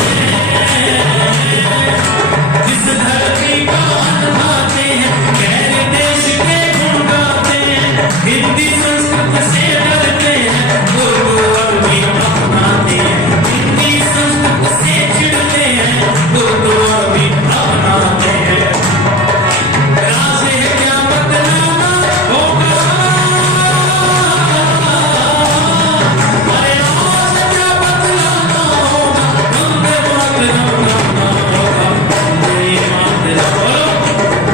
इस धरती को अनभाते हैं, गैर देश के गुण गाते हैं। हिंदी संस्कृत से डरते हैं, उर्दू अरबी अपनाते हैं। हिंदी संस्कृत से चिढ़ते हैं, उर्दू अरबी अपनाते हैं। राज है क्या बतलाना होगा, अरे राज क्या बतलाना होगा। वंदे मातरम गाना होगा, वंदे मातरम, बोलो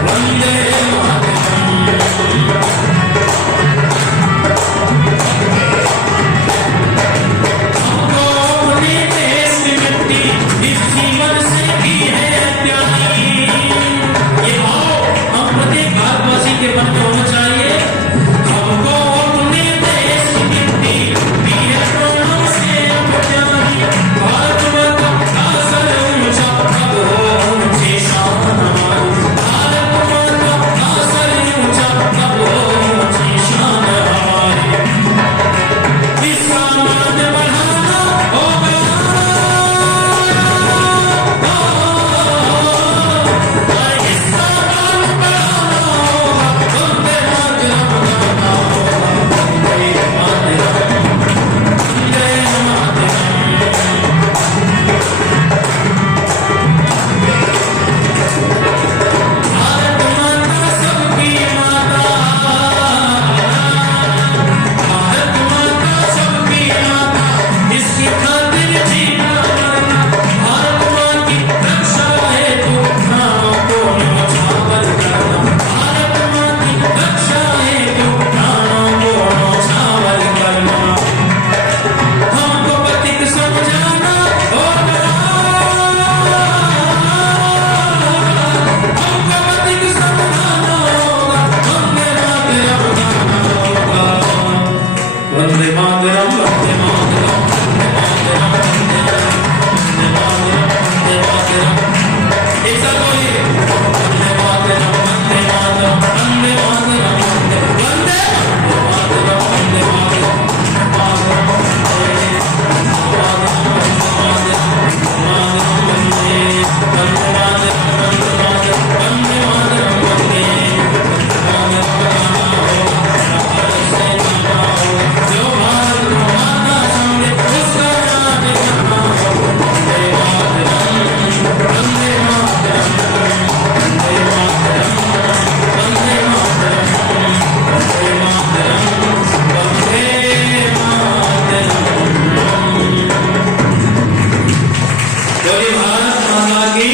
वंदे मातरम। हमको अपने देश की मिट्टी इस जीवन से की है प्यारी। ये आओ हम प्रत्येक भारतवासी के मन में होना चाहिए। हमको अपने देश की मिट्टी की है प्राणों से प्यारी। भारत माता का सर ऊंचा, तब हो ऊंची शान हमारी। भारत माता का सर ऊंचा, तब हो ऊंची शान हमारी। इसका मान बढ़ाना होगा, इसका मान बढ़ाना होगा। वंदे मातरम गाना होगा, वंदे मातरम, वंदे मातरम। भारत माता सबकी माता, भारत माता सबकी माता, इसकी खातिर जीना मरना। भारत माँ की रक्षा हेतु प्राणों को न्यौछावर करना। भारत माँ की रक्षा हेतु प्राणों को न्यौछावर करना। हमको पथिक समझाना होगा, हमको पथिक समझाना होगा। वंदे मातरम गाना होगा, वंदे मातरम, वंदे मातरम, वंदे मातरम, वंदे मातरम, वंदे मातरम। एक साथ बोलिए वंदे मातरम, वंदे मातरम, वंदे मातरम, वंदे वंदे मातरम, वंदे मातरम, जो भारत को माता समझे, उसका नाम गाना होगा। वंदे मातरम, वंदे मातरम, वंदे मातरम, वंदे मातरम, वंदे मातरम, वंदे मातरम। बोलिए भारत माता की।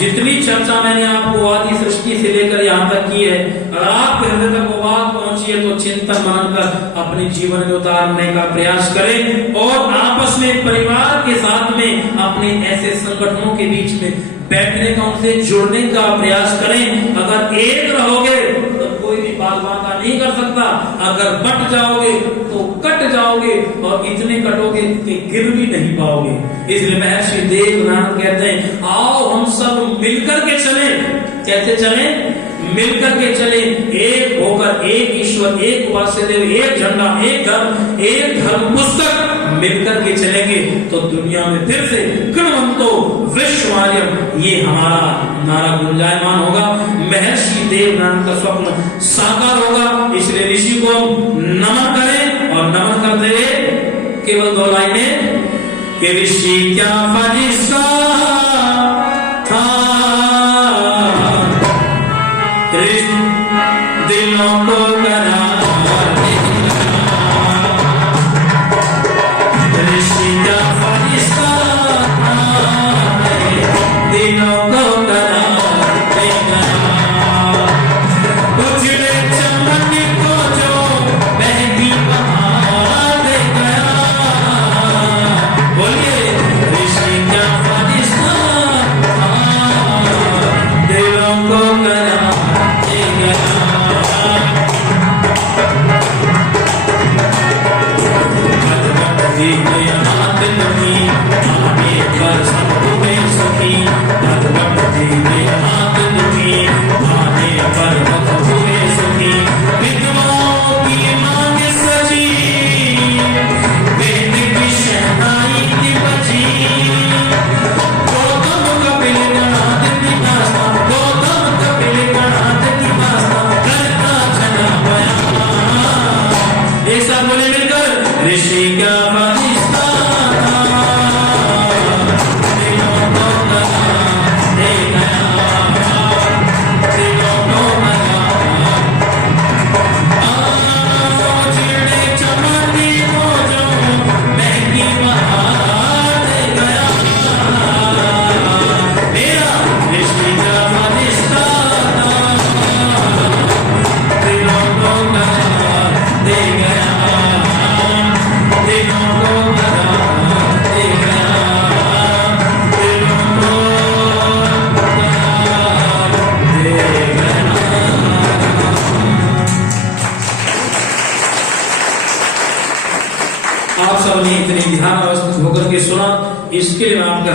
जितनी चर्चा मैंने आपको आदि सृष्टि से लेकर यहाँ तक की है, अगर आपके हृदय तक वो बात पहुंची है तो चिंतन मनन कर अपने जीवन में उतारने का प्रयास करें और आपस में परिवार के साथ में अपने ऐसे संगठनों के बीच में बैठने का, उनसे जुड़ने का प्रयास करें। अगर एक रहोगे तो कोई भी बाल बांका नहीं कर सकता। अगर बट जाओगे तो कट जाओगे और इतने कटोगे कि गिर भी नहीं पाओगे। इसलिए महर्षि देवनाथ कहते हैं आओ हम सब मिलकर के चले। कैसे चले? मिलकर के चले, एक होकर, एक ईश्वर, एक वासुदेव, एक झंडा, एक धर्म, एक धर्म पुस्तक। मिलकर के चलेंगे तो दुनिया में फिर से गणवंतो विश्वार्यम, ये हमारा नारा गुंजायमान होगा। महर्षि देवनाथ का स्वप्न साकार होगा। इसलिए ऋषि को नमन करें। और नमन करते हुए केवल 2 लाइनें कि ऋषि क्या फरिश्ता था, दिलों को करार देगा। ऋषि क्या फरिश्ता था, दिलों को करार देगा। उजड़े चमन को जो बहती बहार दे गया। बोलिए ऋषि क्या फरिश्ता था, दिलों को करार दे गया। ऋषि का फरिश्ता था, दिलों को करार दे गया। दिलों को करार, उजड़े चमन को जो बहती बहार दे गया। मेरा ऋषि का फरिश्ता था, दिलों को करार दे गया। आप सबने इतने ध्यान अवस्थित होकर के सुना, इसके लिए मैं आपका